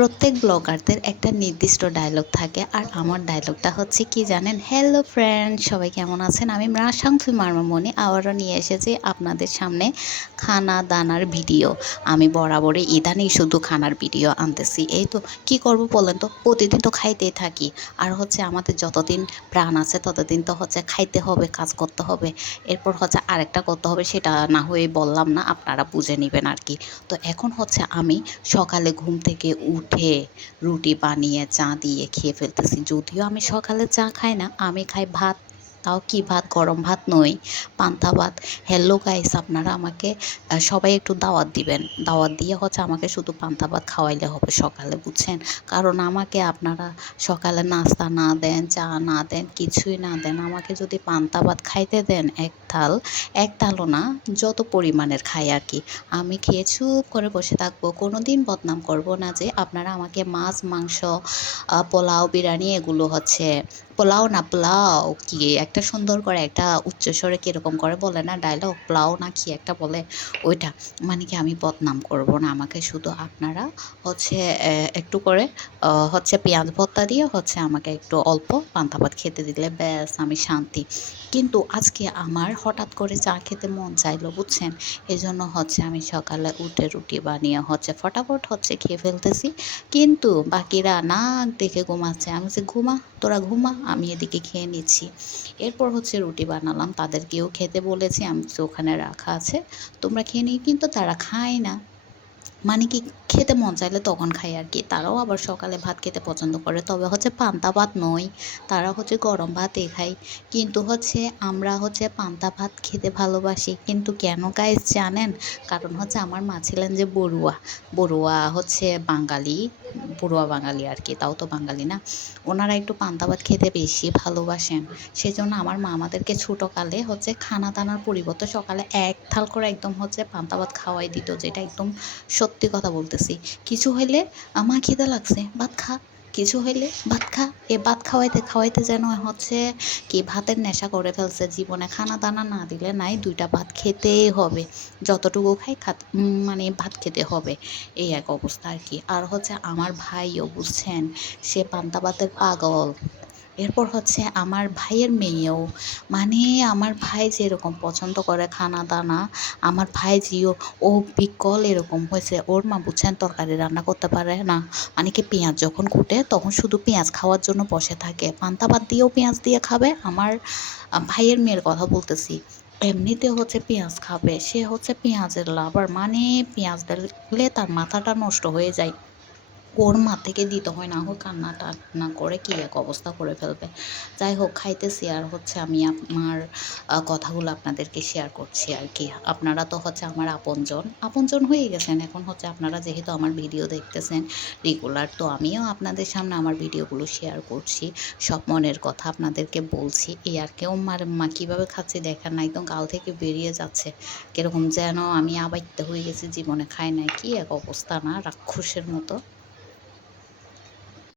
প্রত্যেক ব্লগারদের একটা নির্দিষ্ট ডায়লগ থাকে। আর আমার ডায়লগটা হচ্ছে কি জানেন? হ্যালো ফ্রেন্ড সবাই কেমন আছেন? আমি মৃশাংসু মার্মামণি আবারও নিয়ে এসেছি আপনাদের সামনে খানা দানার ভিডিও আমি বরাবরই ইদানিং শুধু খানার ভিডিও আনতেছি। এই তো, কি করব বলেন তো? প্রতিদিন তো খাইতেই থাকি। আর হচ্ছে আমাদের যতদিন প্রাণ আছে, ততদিন তো হচ্ছে খাইতে হবে, কাজ করতে হবে। এরপর হচ্ছে আরেকটা করতে হবে, সেটা না হয়ে বললাম না, আপনারা বুঝে নেবেন আর কি তো এখন হচ্ছে আমি সকালে ঘুম থেকে উঠে রুটি বানিয়ে, চা দিয়ে খেয়ে ফেলতেছি। যদিও আমি সকালে চা খাই না, আমি খাই ভাত। তাও কি ভাত? গরম ভাত নই পান্তা ভাত। হ্যালো গাইস আপনারা আমাকে সবাই একটু দাওয়াত দিবেন। দাওয়াত দিয়ে হচ্ছে আমাকে শুধু পান্তা ভাত খাওয়াইলে হবে সকালে, বুঝছেন? কারণ আমাকে আপনারা সকালে নাস্তা না দেন, চা না দেন, কিছুই না দেন, আমাকে যদি পান্তা ভাত খাইতে দেন, এক থাল এক থালও না, যত পরিমাণের খাই আর কি। আমি খেয়ে চুপ করে বসে থাকব কোনো দিন বদনাম করব না যে আপনারা আমাকে মাছ, মাংস পোলাও, বিরিয়ানি এগুলো হচ্ছে, পোলাও না, পোলাও কি একটা সুন্দর করে একটা উচ্চস্বরে কীরকম করে বলে না ডায়লগ পোলাও না কি একটা বলে? ওইটা। মানে কি আমি বদনাম করব না? আমাকে শুধু আপনারা হচ্ছে একটু করে হচ্ছে পেঁয়াজ ভর্তা দিয়ে হচ্ছে আমাকে একটু অল্প পান্তা ভাত খেতে দিলে ব্যাস, আমি শান্তি। কিন্তু আজকে আমার হঠাৎ করে চা খেতে মন চাইলো, বুঝছেন? এই জন্য হচ্ছে আমি সকালে উঠে রুটি বানিয়ে হচ্ছে ফটাফট হচ্ছে খেয়ে ফেলতেছি। কিন্তু বাকিরা নাক দেখে ঘুমাচ্ছে। আমি বলছি, ঘুমা, তোরা ঘুমা, আমি এদিকে খেয়ে নিচ্ছি। এরপর হচ্ছে রুটি বানালাম, তাদেরকেও খেতে বলেছি, আমি তো ওখানে রাখা আছে, তোমরা খেয়ে নিই কিন্তু তারা খায় না। মানে কি খেতে মন চাইলে তখন খাই আর কি। তারাও আবার সকালে ভাত খেতে পছন্দ করে। তবে হচ্ছে পান্তা ভাত নয়, তারা হচ্ছে গরম ভাতই খায়। কিন্তু হচ্ছে আমরা হচ্ছে পান্তা ভাত খেতে ভালোবাসি। কিন্তু কেন গাইস জানেন? কারণ হচ্ছে আমার মা ছিলেন যে বড়ুয়া। বড়ুয়া হচ্ছে বাঙালি, বড়ুয়া বাঙালি আর কি, তাও তো বাঙালি না। ওনারা একটু পান্তা ভাত খেতে বেশি ভালোবাসেন। সেই জন্য আমার মা আমাদেরকে ছোটোকালে হচ্ছে খানা দানার পরিবর্তে সকালে এক থাল করে একদম হচ্ছে পান্তা ভাত খাওয়াই দিত, যেটা একদম সত্যি কথা বলতেছি। কিছু হইলে আমার খিদে লাগছে, ভাত খা। কিছু হইলে ভাত খা। এ ভাত খাওয়াইতে খাওয়াইতে যেন হচ্ছে কি ভাতের নেশা করে ফেলছে জীবনে। খানা দানা না দিলে নাই দুইটা ভাত খেতেই হবে। যতটুকু খাই খাত মানে ভাত খেতে হবে। এই এক অবস্থা আর কি। আর হচ্ছে আমার ভাইও বুঝছেন, সে পান্তা ভাতের পাগল। এরপর হচ্ছে আমার ভাইয়ের মেয়েও। মানে আমার ভাই যেরকম পছন্দ করে খানা দানা আমার ভাই জিও, ও বিকল এরকম হয়েছে। ওর মা বুঝছেন তরকারি রান্না করতে পারে না। মানে কি পেঁয়াজ যখন কুটে তখন শুধু পেঁয়াজ খাওয়ার জন্য বসে থাকে। পান্তা ভাত দিয়েও পেঁয়াজ দিয়ে খাবে। আমার ভাইয়ের মেয়ের কথা বলতেছি। এমনিতে হচ্ছে পেঁয়াজ খাবে। সে হচ্ছে পেঁয়াজের লাভার মানে পেঁয়াজ দিলে তার মাথাটা নষ্ট হয়ে যায়। ওর মা থেকে দিতে হয় না হোক কান্না টান্না করে কি এক অবস্থা করে ফেলবে। যাই হোক, খাইতেছি আর হচ্ছে আমি আমার কথাগুলো আপনাদেরকে শেয়ার করছি আর কি। আপনারা তো হচ্ছে আমার আপনজন। আপনজন হয়ে গেছেন। এখন হচ্ছে আপনারা যেহেতু আমার ভিডিও দেখতেছেন রেগুলার তো আমিও আপনাদের সামনে আমার ভিডিওগুলো শেয়ার করছি। সব মনের কথা আপনাদেরকে বলছি। এই আর কেউ মার, মা কীভাবে খাচ্ছে দেখার না একদম গাল থেকে বেরিয়ে যাচ্ছে। কীরকম যেন আমি আবাইতে হয়ে গেছি, জীবনে খাই নাই, কি এক অবস্থা না, রাক্ষসের মতো।